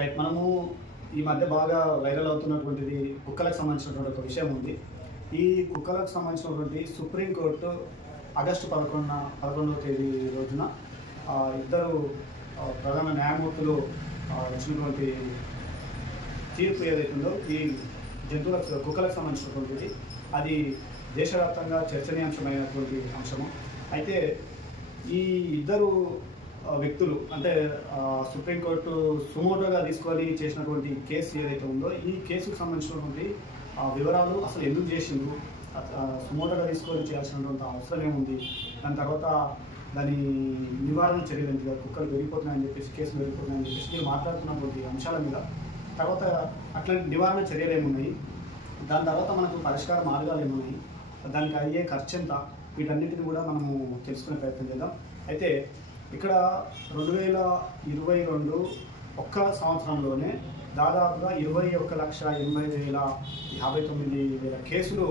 Right. మనము ఈ మధ్య బాగా వైరల్ అవుతున్నటువంటిది కుక్కలకు సంబంధించినటువంటి ఒక విషయం ఉంది. ఈ కుక్కలకు సంబంధించినటువంటి సుప్రీంకోర్టు ఆగస్టు 11వ తేదీ రోజున ఇద్దరు ప్రధాన న్యాయమూర్తులు ఇచ్చినటువంటి తీర్పు ఏదైతుందో ఈ కుక్కలకు సంబంధించినటువంటిది అది దేశవ్యాప్తంగా చర్చనీయాంశమైనటువంటి అంశము. అయితే ఈ ఇద్దరు వ్యక్తులు అంటే సుప్రీంకోర్టు సుమోటోగా తీసుకొని చేసినటువంటి కేసు ఏదైతే ఉందో ఈ కేసుకు సంబంధించినటువంటి వివరాలు అసలు ఎందుకు చేసిండ్రు, సుమోటోగా తీసుకొని చేయాల్సినటువంటి అవసరం ఏముంది, దాని తర్వాత దాని నివారణ చర్యలు ఏంటి, కుక్కలు పెరిగిపోతున్నాయని చెప్పేసి కేసులు పెరిగిపోతున్నాయని చెప్పేసి మీరు మాట్లాడుతున్నటువంటి అంశాల మీద తర్వాత అట్లాంటి నివారణ చర్యలు ఏమున్నాయి, దాని తర్వాత మనకు పరిష్కార మార్గాలు ఏమున్నాయి, దానికి అయ్యే ఖర్చు ఎంత, వీటన్నిటిని కూడా మనము తెలుసుకునే ప్రయత్నం చేద్దాం. అయితే ఇక్కడ 2022 ఒక్క సంవత్సరంలోనే దాదాపుగా 21,80,059 కేసులు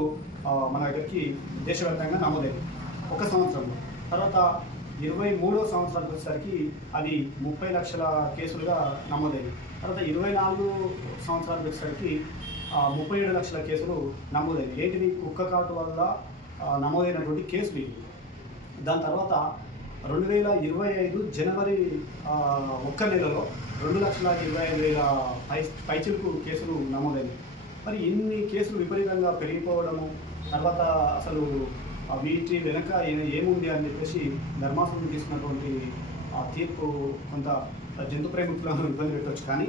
మన దగ్గరికి దేశవ్యాప్తంగా నమోదయ్యాయి ఒక సంవత్సరంలో. తర్వాత 23వ సంవత్సరానికి వచ్చేసరికి అది 30 లక్షల కేసులుగా నమోదయ్యాయి. తర్వాత 24 సంవత్సరాలకు వచ్చేసరికి 37 లక్షల కేసులు నమోదయ్యాయి. ఏంటిది? కుక్క కాటు వల్ల నమోదైనటువంటి కేసులు ఇవి. దాని తర్వాత 2025 జనవరి ఒక్క నెలలో 2,25,000 పైచిలుకు కేసులు నమోదైనవి. మరి ఇన్ని కేసులు విపరీతంగా పెరిగిపోవడము, తర్వాత అసలు వీటి వెనక ఏముంది అని చెప్పేసి ధర్మాసనం తీసుకున్నటువంటి తీర్పు కొంత జంతు ప్రేమికులను ఇబ్బంది పెట్టవచ్చు. కానీ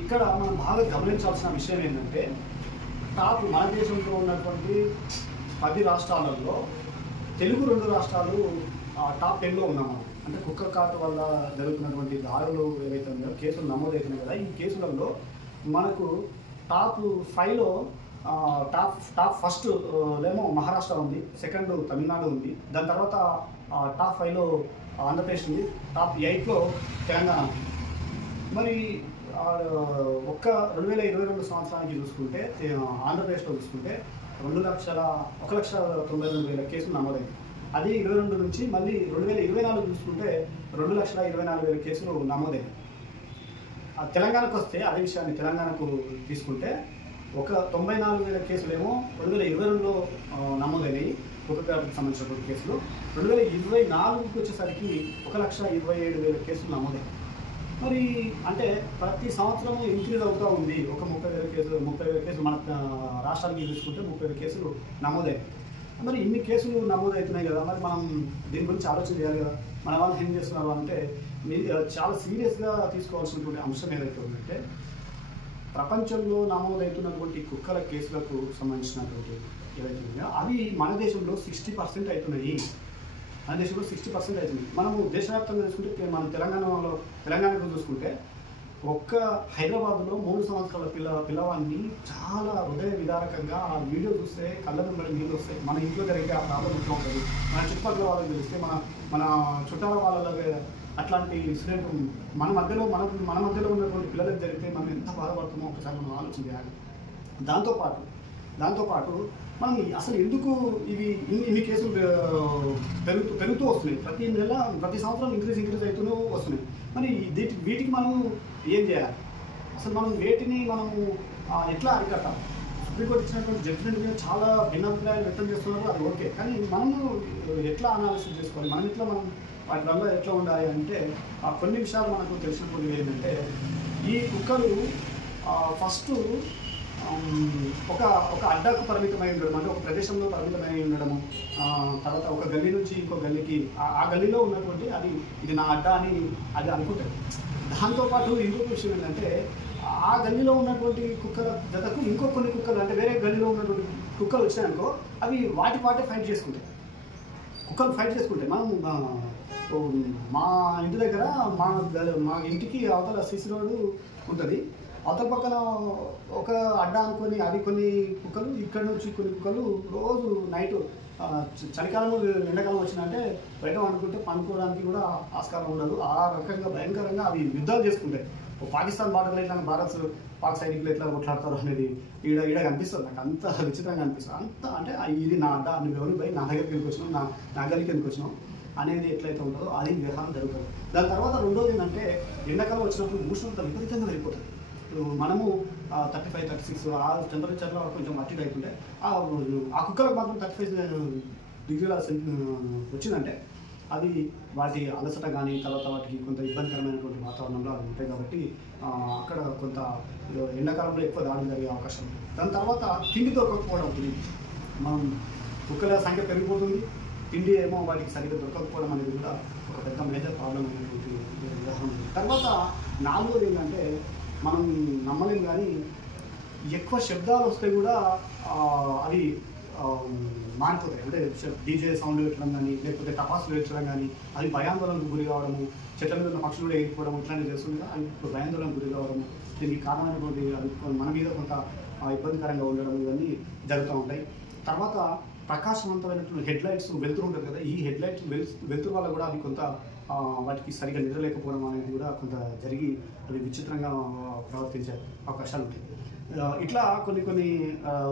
ఇక్కడ మనం బాగా గమనించాల్సిన విషయం ఏంటంటే మన దేశంలో ఉన్నటువంటి 10 రాష్ట్రాలలో తెలుగు 2 రాష్ట్రాలు టాప్ 10లో ఉన్నాం మనం. అంటే కుక్క కాటు వల్ల జరుగుతున్నటువంటి దాడులు ఏవైతే ఉన్నాయో కేసులు నమోదవుతున్నాయి కదా, ఈ కేసులలో మనకు టాప్ 5లో టాప్ ఫస్ట్ ఏమో మహారాష్ట్ర ఉంది, సెకండ్ తమిళనాడు ఉంది, దాని తర్వాత టాప్ 5లో ఆంధ్రప్రదేశ్ ఉంది, టాప్ 8లో తెలంగాణ ఉంది. మరి ఒక్క 2022 సంవత్సరానికి చూసుకుంటే ఆంధ్రప్రదేశ్లో చూసుకుంటే 1,92,000 కేసులు నమోదైంది. అది 22 నుంచి మళ్ళీ 2024 చూసుకుంటే 2,24,000 కేసులు నమోదైంది. తెలంగాణకు వస్తే అదే విషయాన్ని తెలంగాణకు తీసుకుంటే ఒక 94,000 కేసులేమో 2022లో నమోదైనవి కుక్కకాటుకు సంబంధించినటువంటి కేసులు. 2024కి వచ్చేసరికి 1,27,000 కేసులు నమోదైనవి. మరి అంటే ప్రతి సంవత్సరం ఇంక్రీజ్ అవుతూ ఉంది. ఒక 30,000 కేసులు మన రాష్ట్రానికి చూసుకుంటే 30,000 కేసులు నమోదైనవి. మరి ఇన్ని కేసులు నమోదవుతున్నాయి కదా, మరి మనం దీని గురించి ఆలోచన చేయాలి కదా. మన వాళ్ళు ఏం చేస్తున్నారు అంటే చాలా సీరియస్గా తీసుకోవాల్సినటువంటి అంశం ఏదైతే ఉందంటే ప్రపంచంలో నమోదవుతున్నటువంటి కుక్కల కేసులకు సంబంధించినటువంటి ఏవైతే ఉన్నాయో అవి మన దేశంలో 60% అవుతున్నాయి. మన దేశంలో 60% అవుతుంది. మనము దేశవ్యాప్తంగా చూసుకుంటే మన తెలంగాణకు చూసుకుంటే ఒక్క హైదరాబాద్లో 3 సంవత్సరాల పిల్లవాడిని చాలా హృదయ విదారకంగా ఆ వీడియో చూస్తే కళ్ళ నుండి నీళ్ళు వస్తాయి. మన ఇంట్లో జరిగే ఆ ప్రాబ్లం ఇంట్లో ఉంటుంది, మన చుట్టుపక్కల వాళ్ళకి తెలిస్తే మన చుట్టాల వాళ్ళ అట్లాంటి ఇన్సిడెంట్ మన మధ్యలో ఉన్నటువంటి పిల్లలకు జరిగితే మనం ఎంత బాధపడుతామో ఒకసారి మనం ఆలోచన చేయాలి. దాంతోపాటు మనం అసలు ఎందుకు ఇన్ని కేసులు పెరుగుతూ వస్తున్నాయి, ప్రతి సంవత్సరం ఇంక్రీజ్ అవుతూనే వస్తున్నాయి. మరి వీటికి మనం ఏం చేయాలి, అసలు మనం వేటిని మనము ఎట్లా అరికట్టాలి? సుప్రీంకోర్టు ఇచ్చినటువంటి జడ్జిమెంట్ మీద చాలా భిన్నాభిప్రాయాలు వ్యక్తం చేస్తున్నారు, అది ఓకే. కానీ మనము ఎట్లా అనాలిసిస్ చేసుకోవాలి, మనం వాటి వల్ల ఎట్లా ఉండాలి అంటే కొన్ని విషయాలు మనకు తెలిసినప్పుడు ఏంటంటే ఈ కుక్కలు ఫస్ట్ ఒక అడ్డాకు పరిమితమై ఉండడం, అంటే ఒక ప్రదేశంలో పరిమితమై ఉండడము, తర్వాత ఒక గల్లీ నుంచి ఇంకో గల్లీకి ఆ గల్లీలో ఉన్నటువంటి ఇది నా అడ్డా అని అది అనుకుంటారు. దాంతోపాటు ఇంకొక విషయం ఏంటంటే ఆ గల్లీలో ఉన్నటువంటి కుక్కల జతకు కొన్ని కుక్కలు అంటే వేరే గల్లీలో ఉన్నటువంటి కుక్కలు వచ్చినాయనుకో అవి వాటే ఫైట్ చేసుకుంటాయి. కుక్కలు ఫైట్ చేసుకుంటాయి. మనం మా ఇంటి దగ్గర మా ఇంటికి అవతల సిసి రోడ్డు ఉంటుంది, అవతల పక్కన ఒక అడ్డా అనుకొని అవి కొన్ని కుక్కలు, ఇక్కడ నుంచి కొన్ని కుక్కలు రోజు నైట్ చలికాలంలో ఎండాకాలం వచ్చిందంటే బయట అనుకుంటే పనుకోవడానికి కూడా ఆస్కారం ఉండదు. ఆ రకంగా భయంకరంగా అవి యుద్ధాలు చేసుకుంటాయి. పాకిస్తాన్ బార్డర్లో ఎట్లా పాక్ సైనికులు ఎట్లా కొట్లాడతారు అనేది ఈడ కనిపిస్తుంది. నాకు అంత విచిత్రంగా అనిపిస్తుంది. అంత అంటే ఇది నా అడ్డా, నువ్వు ఎవరు పోయి నా దగ్గరికి ఎందుకు వచ్చినావు, నా గలికి ఎందుకు వచ్చినావు, అనేది ఎట్లయితే ఉంటుందో అది విహారం జరుగుతుంది. దాని తర్వాత రెండోది ఏంటంటే ఎండాకాలం వచ్చినప్పుడు ఉష్ణోగ్రత విపరీతంగా వెళ్ళిపోతుంది. మనము 35, 36 ఆ టెంపరేచర్లో కొంచెం అట్టిగా అవుతుంటే ఆ కుక్కలకు మాత్రం 35 డిగ్రీల వచ్చిందంటే అది వాటి అలసట కానీ తర్వాత వాటికి కొంత ఇబ్బందికరమైనటువంటి వాతావరణంలో అవి ఉంటాయి. కాబట్టి అక్కడ కొంత ఎండాకాలంలో ఎక్కువ దాడులు జరిగే అవకాశం ఉంటుంది. దాని తర్వాత తిండి దొరకకపోవడం ఉంటుంది. మనం కుక్కల సంఖ్య పెరిగిపోతుంది, తిండి ఏమో వాటికి సరిగ్గా దొరకకపోవడం అనేది కూడా ఒక పెద్ద మేజర్ ప్రాబ్లం అయినటువంటి ఉదాహరణ. తర్వాత నాలుగోది ఏంటంటే మనం నమ్మలేం కానీ ఎక్కువ శబ్దాలు వస్తే కూడా అవి మారిపోతాయి. అంటే డీజే సౌండ్ పెట్టడం కానీ లేకపోతే టపాసులు పెట్టడం కానీ అవి భయాందోళనకు గురి కావడము, చెట్ల మీద ఉన్న పక్షులు కూడా ఎగిరిపోవడం ఇట్లాంటివి చేస్తుంది కదా, అవి ఇప్పుడు భయాందోళనకు గురి కావడము, దీనికి కారణమైనటువంటి అది మన మీద కొంత ఇబ్బందికరంగా ఉండడం ఇవన్నీ జరుగుతూ ఉంటాయి. తర్వాత ప్రకాశవంతమైనటువంటి హెడ్ లైట్స్ వెళ్తూ ఉంటుంది కదా, ఈ హెడ్ లైట్స్ వెళ్తూ వల్ల కూడా అవి కొంత వాటికి సరిగ్గా నిద్రలేకపోవడం అనేది కూడా కొంత జరిగి అవి విచిత్రంగా ప్రవర్తించే అవకాశాలు ఉంటాయి. ఇట్లా కొన్ని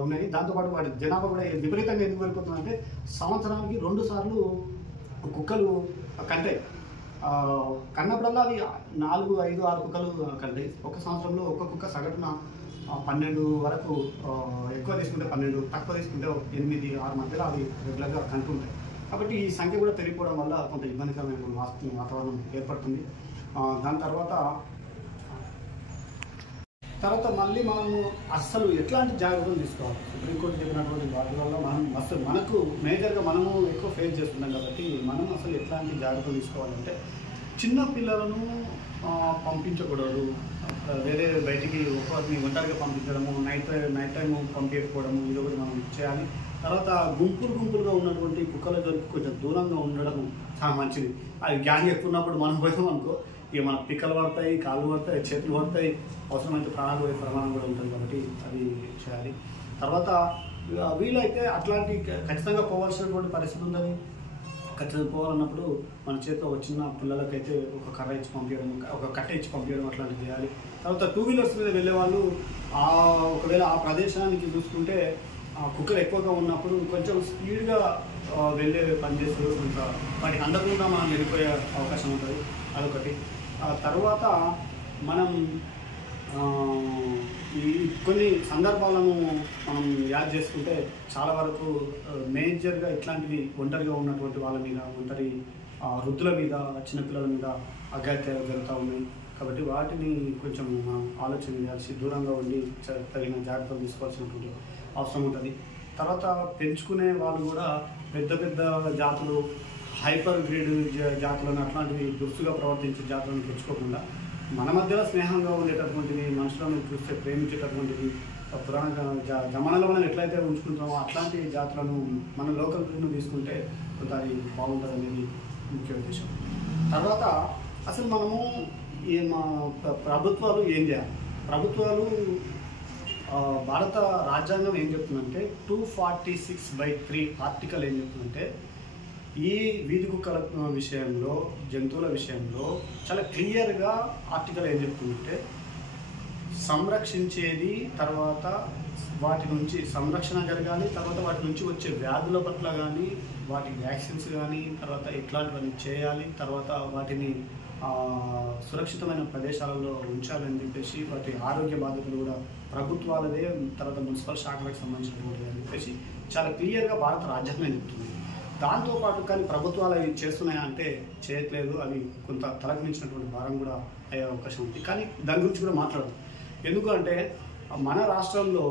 ఉన్నాయి. దాంతోపాటు వాటి జనాభా కూడా విపరీతంగా ఎందుకు వెళ్ళిపోతుందంటే సంవత్సరానికి 2 సార్లు కుక్కలు కంటాయి. కన్నప్పుడల్లా అవి 4, 5, 6 కుక్కలు కంటాయి. ఒక సంవత్సరంలో ఒక్క కుక్క సగటున 12 వరకు, ఎక్కువ తీసుకుంటే 12, తక్కువ తీసుకుంటే 8, 6 మధ్యలో అవి రెగ్యులర్గా కంటుంటాయి. కాబట్టి ఈ సంఖ్య కూడా పెరిగిపోవడం వల్ల కొంత ఇబ్బందికరమైన వాతావరణం ఏర్పడుతుంది. దాని తర్వాత మళ్ళీ మనము అస్సలు ఎట్లాంటి జాగ్రత్తలు తీసుకోవాలి. సుప్రీంకోర్టు చెప్పినటువంటి వాటి వల్ల మనకు మేజర్గా మనము ఎక్కువ ఫేస్ చేస్తున్నాం కాబట్టి మనం అసలు ఎట్లాంటి జాగ్రత్తలు తీసుకోవాలంటే చిన్న పిల్లలను పంపించకూడదు. వేరే బయటికి ఒకరిని ఒంటరిగా పంపించడము, నైట్ టైం పంపించకపోవడము ఇది ఒకటి మనం చేయాలి. తర్వాత గుంపులుగా ఉన్నటువంటి కుక్కల జోలికి కొంచెం దూరంగా ఉండడం చాలా మంచిది. అది గ్యాంగ్ ఎక్కువ ఉన్నప్పుడు మనం పోయాం అనుకో, ఇక మన పిక్కలు పడతాయి, కాళ్ళు పడతాయి, చేతులు పడతాయి, అవసరమైతే ప్రాణాలు పోయే ప్రమాణం కూడా ఉంటుంది. కాబట్టి అది చేయాలి. తర్వాత వీలైతే అట్లాంటి ఖచ్చితంగా పోవాల్సినటువంటి పరిస్థితి ఉందని ఖచ్చితంగా పోవాలన్నప్పుడు మన చేతిలో వచ్చిన పిల్లలకైతే ఒక కర్ర ఇచ్చి పంపించడం, ఒక కట్టె ఇచ్చి పంపించడం అట్లాంటివి చేయాలి. తర్వాత 2 వీలర్స్ మీద వెళ్ళే వాళ్ళు ఒకవేళ ఆ ప్రదేశానికి చూసుకుంటే కుక్కలు ఎక్కువగా ఉన్నప్పుడు కొంచెం స్పీడ్గా వెళ్ళే పని చేస్తే కొంత వాటికి అందకుండా మనం వెళ్ళిపోయే అవకాశం ఉంటుంది. అదొకటి. తర్వాత మనం ఈ కొన్ని సందర్భాలను మనం యాడ్ చేసుకుంటే చాలా వరకు మేజర్గా ఇట్లాంటివి ఒంటరిగా ఉన్నటువంటి వాళ్ళ మీద, ఒంటరి వృద్ధుల మీద, చిన్నపిల్లల మీద అఘాయిత్యాలు జరుగుతూ ఉన్నాయి. కాబట్టి వాటిని కొంచెం మనం ఆలోచన చేయాల్సి, దూరంగా ఉండి తగిన జాగ్రత్తలు తీసుకోవాల్సినటువంటి అవసరం ఉంటుంది. తర్వాత పెంచుకునే వాళ్ళు కూడా పెద్ద జాతులు, హైపర్ గ్రేడ్ జాతులను అట్లాంటివి దురుసుగా ప్రవర్తించే జాతులను పెంచుకోకుండా మన మధ్యలో స్నేహంగా ఉండేటటువంటివి, మనుషులను చూస్తే ప్రేమించేటటువంటివి, పురాణ జమానాలో మనం ఎట్లయితే ఉంచుకుంటామో అట్లాంటి జాతులను మన లోకల్ ఫుడ్ను తీసుకుంటే కొంత అది బాగుంటుంది అనేది ముఖ్య ఉద్దేశం. తర్వాత అసలు మనము ప్రభుత్వాలు ఏం చేయాలి? ప్రభుత్వాలు భారత రాజ్యాంగం ఏం చెప్తుందంటే 246/3 ఆర్టికల్ ఏం చెప్తుందంటే ఈ వీధి కుక్కల విషయంలో, జంతువుల విషయంలో చాలా క్లియర్గా ఆర్టికల్ ఏం చెప్తుందంటే సంరక్షించేది, తర్వాత వాటి నుంచి సంరక్షణ జరగాలి, తర్వాత వాటి నుంచి వచ్చే వ్యాధుల పట్ల కానీ, వాటి వ్యాక్సిన్స్ కానీ తర్వాత ఇట్లాంటివన్నీ చేయాలి, తర్వాత వాటిని సురక్షితమైన ప్రదేశాలలో ఉంచాలని చెప్పేసి వాటి ఆరోగ్య బాధ్యతలు కూడా ప్రభుత్వాలదే, తర్వాత మున్సిపల్ శాఖలకు సంబంధించినటువంటి అని చెప్పేసి చాలా క్లియర్గా భారత రాజ్యాంగం చెప్తుంది. దాంతోపాటు కానీ ప్రభుత్వాలు అవి చేస్తున్నాయంటే చేయట్లేదు, అవి కొంత తలకు మించినటువంటి భారం కూడా అయ్యే అవకాశం ఉంది. కానీ దాని గురించి కూడా మాట్లాడదు. ఎందుకంటే మన రాష్ట్రంలో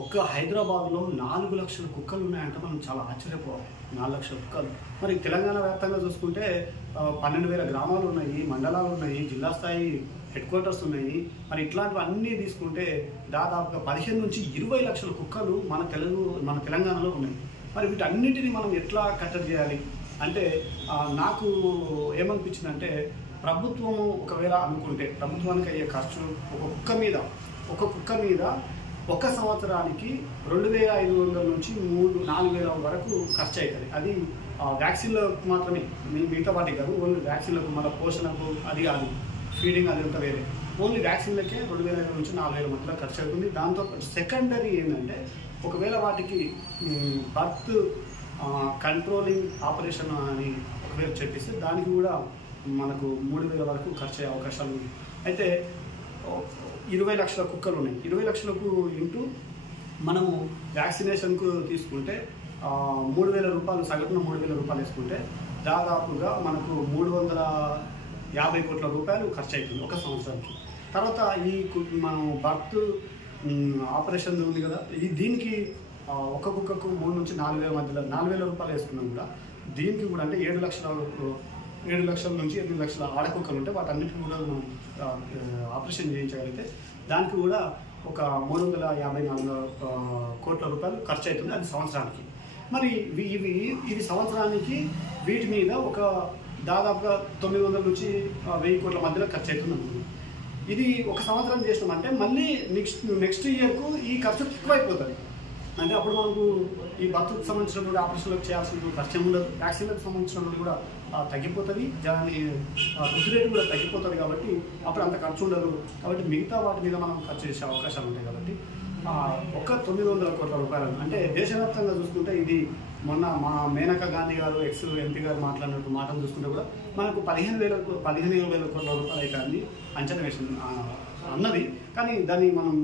ఒక్క హైదరాబాద్లో 4 లక్షల కుక్కలు ఉన్నాయంటే మనం చాలా ఆశ్చర్యపోవాలి. 4 లక్షల కుక్కలు. మరి తెలంగాణ వ్యాప్తంగా చూసుకుంటే 12,000 గ్రామాలు ఉన్నాయి, మండలాలు ఉన్నాయి, జిల్లా స్థాయి హెడ్ క్వార్టర్స్ ఉన్నాయి. మరి ఇట్లాంటివన్నీ తీసుకుంటే దాదాపుగా 15 నుంచి 20 లక్షల కుక్కలు మన తెలంగాణలో ఉన్నాయి. మరి వీటన్నిటిని మనం ఎట్లా కట్టడి చేయాలి అంటే నాకు ఏమనిపించిందంటే ప్రభుత్వము ఒకవేళ అనుకుంటే ప్రభుత్వానికి అయ్యే ఖర్చు ఒక కుక్క మీద ఒక సంవత్సరానికి 2,500 నుంచి 4,000 వరకు ఖర్చు అవుతుంది. అది వ్యాక్సిన్లకు మాత్రమే, మిగతా వాటికి కాదు. ఓన్లీ వ్యాక్సిన్లకు, మళ్ళీ పోషణకు అది కాదు, ఫీడింగ్ అది అంతా వేరే. ఓన్లీ వ్యాక్సిన్లకే 2,500 నుంచి 4,000 మధ్యలో ఖర్చు అవుతుంది. దాంతో సెకండరీ ఏంటంటే ఒకవేళ వాటికి బర్త్ కంట్రోలింగ్ ఆపరేషన్ అని ఒక పేరు చెప్పిస్తే దానికి కూడా మనకు 3,000 వరకు ఖర్చు అయ్యే అవకాశాలు ఉన్నాయి. అయితే 20 లక్షల కుక్కలు ఉన్నాయి. 20 లక్షలకు ఇంటూ మనము వ్యాక్సినేషన్కు తీసుకుంటే 3,000 రూపాయలు, సగటున 3,000 రూపాయలు వేసుకుంటే దాదాపుగా మనకు 350 కోట్ల రూపాయలు ఖర్చు అవుతుంది ఒక సంవత్సరానికి. తర్వాత ఈ మనం బర్త్ ఆపరేషన్ ఉంది కదా, దీనికి ఒక కుక్కకు 3 నుంచి 4,000 మధ్యలో 4,000 రూపాయలు వేసుకున్నాం కూడా. దీనికి కూడా అంటే 7 లక్షల నుంచి 8 లక్షల ఆడకుక్కలు ఉంటే వాటన్నిటిని కూడా మనం ఆపరేషన్ చేయించగలిగితే దానికి కూడా ఒక 354 కోట్ల రూపాయలు ఖర్చు అవుతుంది, అది సంవత్సరానికి. మరి ఇవి సంవత్సరానికి వీటి మీద ఒక దాదాపుగా 900 నుంచి 1000 కోట్ల మధ్యలో ఖర్చు అవుతుంది అనుకుంటున్నాం. ఇది ఒక సంవత్సరం చేసినామంటే మళ్ళీ నెక్స్ట్ ఇయర్కు ఈ ఖర్చు ఎక్కువైపోతుంది. అంటే అప్పుడు మనకు ఈ బర్త్కు సంబంధించిన కూడా ఆపరేషన్లకు చేయాల్సిన ఖర్చు ఉండదు, వ్యాక్సిన్లకు సంబంధించిన కూడా తగ్గిపోతుంది, దాని వృద్ధి రేటు కూడా తగ్గిపోతుంది. కాబట్టి అప్పుడు అంత ఖర్చు ఉండదు. కాబట్టి మిగతా వాటి మీద మనం ఖర్చు చేసే అవకాశాలు ఉంటాయి. కాబట్టి ఒక 900 కోట్ల రూపాయలు అంటే దేశవ్యాప్తంగా చూసుకుంటే ఇది మొన్న మా మేనకా గాంధీ గారు ఎక్స్ ఎంపీ గారు మాట్లాడినట్టు మాటలు చూసుకుంటే కూడా మనకు 15,000 కోట్ల రూపాయలు అయితే అని అంచనా వేసింది అన్నది. కానీ దాన్ని మనం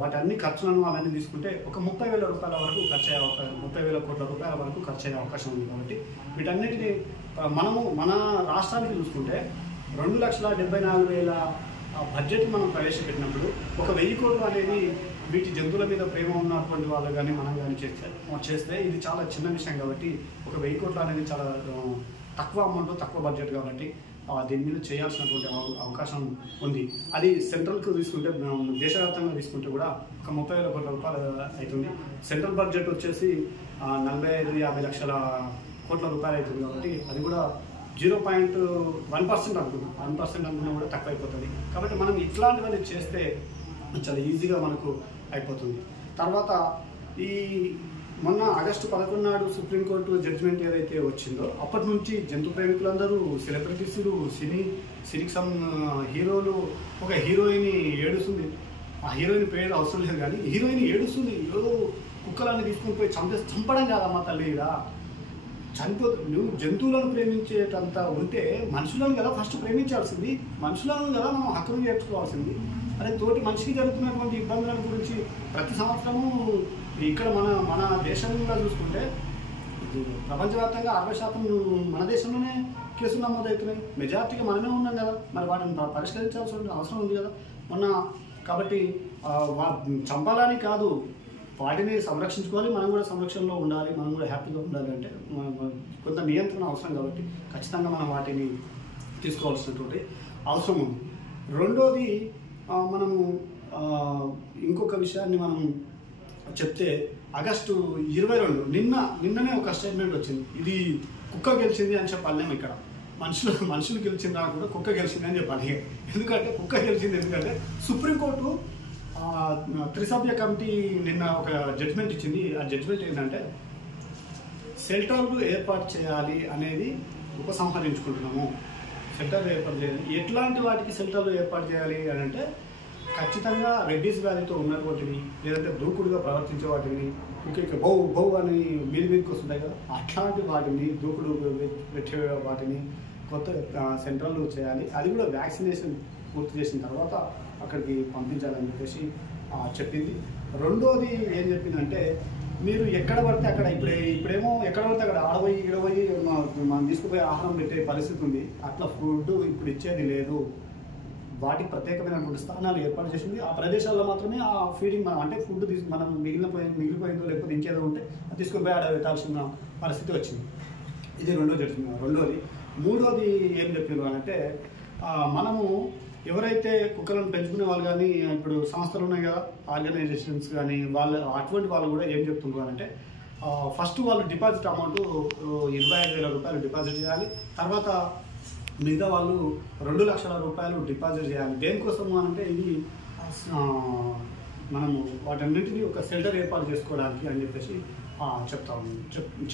వాటి అన్ని ఖర్చులను అవన్నీ తీసుకుంటే ఒక 30,000 రూపాయల వరకు ఖర్చు అయ్యే 30,000 కోట్ల రూపాయల వరకు ఖర్చు అయ్యే అవకాశం ఉంది. కాబట్టి వీటన్నిటిని మనము మన రాష్ట్రానికి చూసుకుంటే 2,74,000 బడ్జెట్ మనం ప్రవేశపెట్టినప్పుడు ఒక 1,000 కోట్లు అనేది వీటి జంతువుల మీద ప్రేమ ఉన్నటువంటి వాళ్ళు కానీ మనం కానీ చేస్తే ఇది చాలా చిన్న విషయం. కాబట్టి ఒక 1,000 కోట్లు అనేది చాలా తక్కువ అమౌంట్, తక్కువ బడ్జెట్. కాబట్టి దీని మీద చేయాల్సినటువంటి అవకాశం ఉంది. అది సెంట్రల్కు తీసుకుంటే దేశవ్యాప్తంగా తీసుకుంటే కూడా ఒక 30,000 కోట్ల రూపాయలు అవుతుంది. సెంట్రల్ బడ్జెట్ వచ్చేసి 45-50 లక్షల కోట్ల రూపాయలు అవుతుంది. కాబట్టి అది కూడా 0.1% అనుకున్నాం. 1% అనుకున్నా కూడా తక్కువ అయిపోతుంది. కాబట్టి మనం ఇట్లాంటివన్నీ చేస్తే చాలా ఈజీగా మనకు అయిపోతుంది. తర్వాత ఈ మొన్న ఆగస్టు 11 నాడు సుప్రీంకోర్టు జడ్జిమెంట్ ఏదైతే వచ్చిందో అప్పటి నుంచి జంతు ప్రేమికులందరూ, సెలబ్రిటీసులు, సినికి హీరోలు, ఒక హీరోయిన్ ఏడుస్తుంది. ఆ హీరోయిన్ పేరు అవసరం లేదు కానీ హీరోయిన్ ఏడుస్తుంది. ఈరోజు కుక్కలన్నీ తీసుకుని పోయి చంపడం కాదమ్మా తల్లి, ఇలా నువ్వు జంతువులను ప్రేమించేటంత ఉంటే మనుషులను కదా ఫస్ట్ ప్రేమించాల్సింది, మనుషులను కదా మనం హక్కును చేర్చుకోవాల్సింది. అదే తోటి మనిషికి జరుగుతున్నటువంటి ఇబ్బందుల గురించి ప్రతి సంవత్సరము ఇక్కడ మన దేశంలో చూసుకుంటే ప్రపంచవ్యాప్తంగా 60% మన దేశంలోనే కేసులు నమోదవుతున్నాయి. మెజార్టీగా మనమే ఉన్నాం కదా, మరి వాటిని పరిష్కరించాల్సిన అవసరం ఉంది కదా మొన్న. కాబట్టి చంపాలని కాదు, వాటిని సంరక్షించుకోవాలి, మనం కూడా సంరక్షణలో ఉండాలి, మనం కూడా హ్యాపీగా ఉండాలి. అంటే కొంత నియంత్రణ అవసరం. కాబట్టి ఖచ్చితంగా మనం వాటిని తీసుకోవాల్సినటువంటి అవసరం ఉంది. రెండోది మనము ఇంకొక విషయాన్ని మనం చెప్తే ఆగస్టు 22 నిన్ననే ఒక స్టేట్మెంట్ వచ్చింది. ఇది కుక్క గెలిచింది అని చెప్పాలేము. ఇక్కడ మనుషులు గెలిచిందా కూడా కుక్క గెలిచింది అని చెప్పాలి. ఎందుకంటే కుక్క గెలిచింది ఎందుకంటే సుప్రీంకోర్టు త్రిసభ్య కమిటీ నిన్న ఒక జడ్జిమెంట్ ఇచ్చింది. ఆ జడ్జిమెంట్ ఏంటంటే షెల్టర్లు ఏర్పాటు చేయాలి అనేది ఉపసంహరించుకుంటున్నాము. షెల్టర్లు ఏర్పాటు చేయాలి. ఎట్లాంటి వాటికి షెల్టర్లు ఏర్పాటు చేయాలి అని అంటే ఖచ్చితంగా రెడ్డీస్ వ్యాధితో ఉన్నటువంటివి, లేదంటే దూకుడుగా ప్రవర్తించే వాటిని, బౌ అని మీదికి వస్తుంటాయి కదా, అట్లాంటి వాటిని దూకుడు పెట్టే వాటిని కొత్త సెంటర్లు చేయాలి. అది కూడా వ్యాక్సినేషన్ పూర్తి చేసిన తర్వాత అక్కడికి పంపించాలని చెప్పేసి చెప్పింది. రెండోది ఏం చెప్పిందంటే మీరు ఎక్కడ పడితే అక్కడ ఇప్పుడేమో ఎక్కడ పడితే అక్కడ ఆడబోయి మనం తీసుకుపోయి ఆహారం పెట్టే పరిస్థితి ఉంది. అట్లా ఫుడ్ ఇప్పుడు ఇచ్చేది లేదు. వాటికి ప్రత్యేకమైనటువంటి స్థానాలు ఏర్పాటు చేసింది. ఆ ప్రదేశాల్లో మాత్రమే ఆ ఫీడింగ్ మనం అంటే ఫుడ్ మనం మిగిలిపోయిందో లేకపోతే ఇంకేదో ఉంటే అది తీసుకుని పోయి ఆడ పెట్టాల్సిన పరిస్థితి వచ్చింది. ఇది రెండోది. మూడోది ఏం చెప్పారు అంటే మనము ఎవరైతే కుక్కలను పెంచుకునే వాళ్ళు కానీ ఇప్పుడు సంస్థలు ఉన్నాయి కదా, ఆర్గనైజేషన్స్ కానీ అటువంటి వాళ్ళు కూడా ఏం చెప్తున్నారు అంటే ఫస్ట్ వాళ్ళు డిపాజిట్ అమౌంట్ 25,000 రూపాయలు డిపాజిట్ చేయాలి. తర్వాత మిగతా వాళ్ళు 2 లక్షల రూపాయలు డిపాజిట్ చేయాలి. దేనికోసము అంటే ఇది మనము వాటన్నింటినీ ఒక షెల్టర్ ఏర్పాటు చేసుకోవడానికి అని చెప్పేసి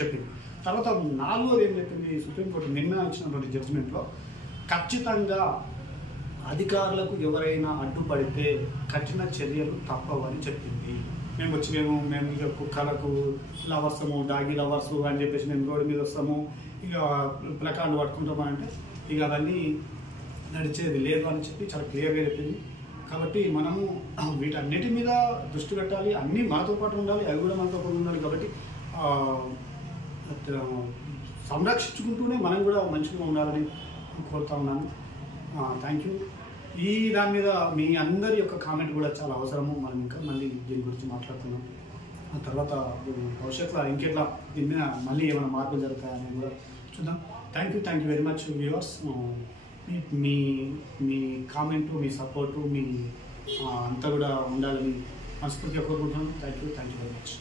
చెప్పింది. తర్వాత 4వది ఏం చెప్పింది సుప్రీంకోర్టు నిన్న ఇచ్చినటువంటి జడ్జిమెంట్లో, ఖచ్చితంగా అధికారులకు ఎవరైనా అడ్డుపడితే కఠిన చర్యలు తప్పవని చెప్పింది. మేము ఇక కుక్కలకు లవర్సము డాగి లవర్స్ అని చెప్పేసి మేము రోడ్డు మీద వస్తాము, ఇక ప్లకార్డులు పట్టుకుంటామంటే ఇక అవన్నీ నడిచేది లేదు అని చెప్పి చాలా క్లియర్గా చెప్పింది. కాబట్టి మనము వీటన్నిటి మీద దృష్టి పెట్టాలి, అన్నీ మనతో పాటు ఉండాలి, అవి కూడా మనతో పాటు ఉండాలి. కాబట్టి సంరక్షించుకుంటూనే మనం కూడా మంచిగా ఉండాలని కోరుతా ఉన్నాను. Thank you. ఈ దాని మీద మీ అందరి యొక్క కామెంట్ కూడా చాలా అవసరము. మనం ఇంకా మళ్ళీ దీని గురించి మాట్లాడుతున్నాం. ఆ తర్వాత భవిష్యత్తులో ఇంకెట్లా దీని మీద మళ్ళీ ఏమైనా మార్పులు జరుగుతాయని కూడా చూద్దాం. Thank you very much viewers. మీ కామెంటు, మీ సపోర్టు, మీ అంతా కూడా ఉండాలని మనస్ఫూర్తిగా కోరుకుంటున్నాను. Thank you very much.